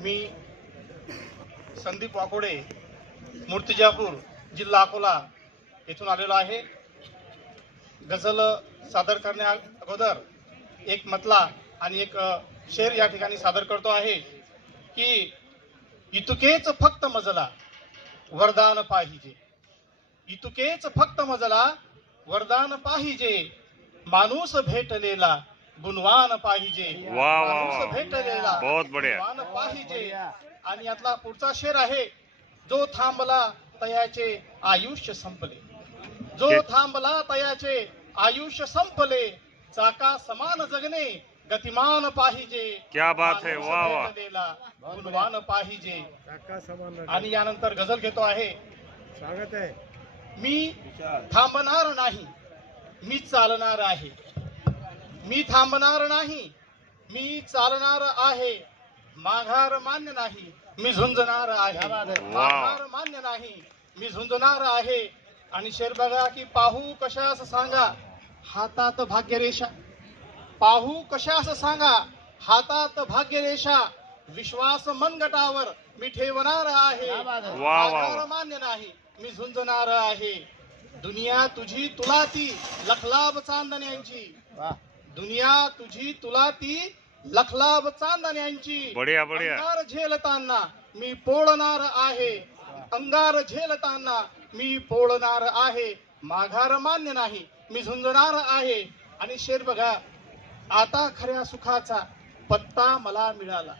मी संदीप वाकोडे मूर्तिजापूर जिल्हा अकोला येथून आलेलो आहे। गझल सादर करण्या अगोदर एक मतला आणि एक शेर या ठिकाणी सादर करतो आहे की इतुकेच फक्त मजला वरदान पाहिजे, इतुकेच फक्त मजला वरदान पाहिजे, माणूस भेटलेला गुणवान पाहिजे, माणूस भेटलेला गुणवान पाहिजे। आणि यातला पुढचा शेर आहे, जो थांबला तयाचे आयुष्य संपले, जो थांबला तयाचे आयुष्य संपले, चाका समान जगणे गतिमान पाहिजे, क्या बात है, वाह वाह, गुणवान पाहिजे। आणि यानंतर गझल घेतो आहे, स्वागत आहे। मी थांबणार नाही, मी चालणार आहे, मी थांबणार नाही, मी चालणार आहे, माघार मान्य नाही, मी झुंजणार आहे, माघार मान्य नाही, मी झुंजणार आहे। आणि शेर बघा की पाहू कशास सांगा हातात भाग्यरेषा, पाहू कशास सांगा हातात भाग्यरेषा, विश्वास मनगटावर मी ठेवणार आहे, माघार मान्य नाही, मी झुंजणार आहे। दुनिया तुझी तुला ती लखलाभ चांदण्यांची, दुनिया तुझी तुला ती लखलाभ चांदण्यांची, अंगार झेलताना मी पोळणार आहे, अंगार झेलताना मी पोळणार आहे, माघार मान्य नाही, मी झुंजणार आहे। आणि शेर बघा, आता खऱ्या सुखाचा पत्ता मला मिळाला,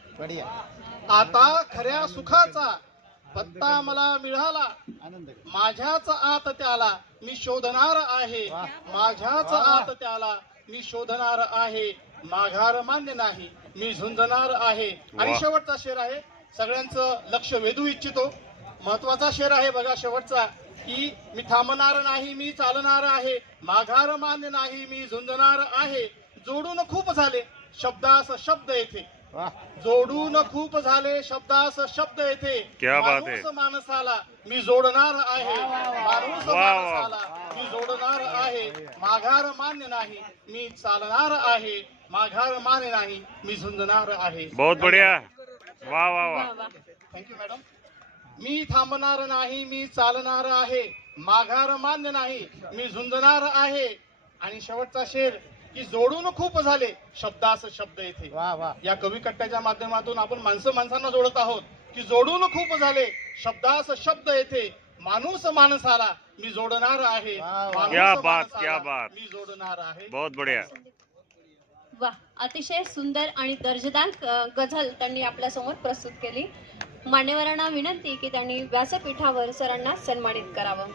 आता खऱ्या सुखाचा पत्ता मला मिळाला, माझ्याच आत त्याला मी शोधणार आहे, माझ्याच आत त्याला मी शोधणार आहे, माघार मान्य नाही, मी झुंजणार आहे। आणि शेवटचा शेर आहे, सगळ्यांचं लक्ष वेधू इच्छितो, महत्वाचा शेर आहे बघा शेवटचा, की मी थांबणार नाही, मी चालणार आहे, माघार मान्य नाही, मी झुंजणार आहे। जोडून खूप झाले शब्दास शब्द येथे, जोडून खूप झाले शब्दास शब्द येथे, माणूस माणसाला मी जोडणार आहे, माणूस माणसाला मी जोडणार आहे, माघार मान्य नाही, मी चालणार आहे, माघार मान्य नाही, मी झुंजणार आहे। बहुत बढ़िया, वाह वाह वाह, थँक्यू मॅडम। मी थांबणार नाही, मी चालणार आहे, माघार मान्य नाही, मी झुंजणार आहे। आणि शेवटचा शेर की जोडून खूप झाले शब्दास शब्द येथे, या कवी कट्ट्याच्या माध्यमातून आपण माणसांना जोडत आहोत की जोडून खूप झाले शब्दास शब्द येथे, माणूस माणसाला मी जोडणार आहे, क्या बात, क्या बात, मी जोडणार आहे। बहुत बढ़िया, वाह, अतिशय सुंदर आणि दर्जेदार गझल त्यांनी आपल्या समोर प्रस्तुत केली। मान्यवरांना विनंती की त्यांनी व्यासपीठावर सरांना सन्मानित करावं।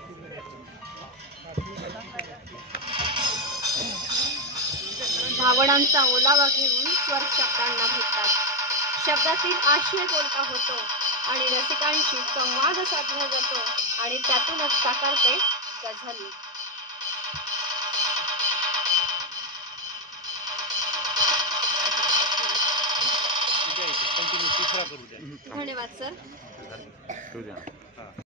भावनांचा ओलावा घेऊन स्वर शब्दांना भेटतात, शब्दातील आशय बोलका होतो आणि रसिकांशी संवाद साधला जातो आणि त्यातूनच साकारते गझल। धन्यवाद सर।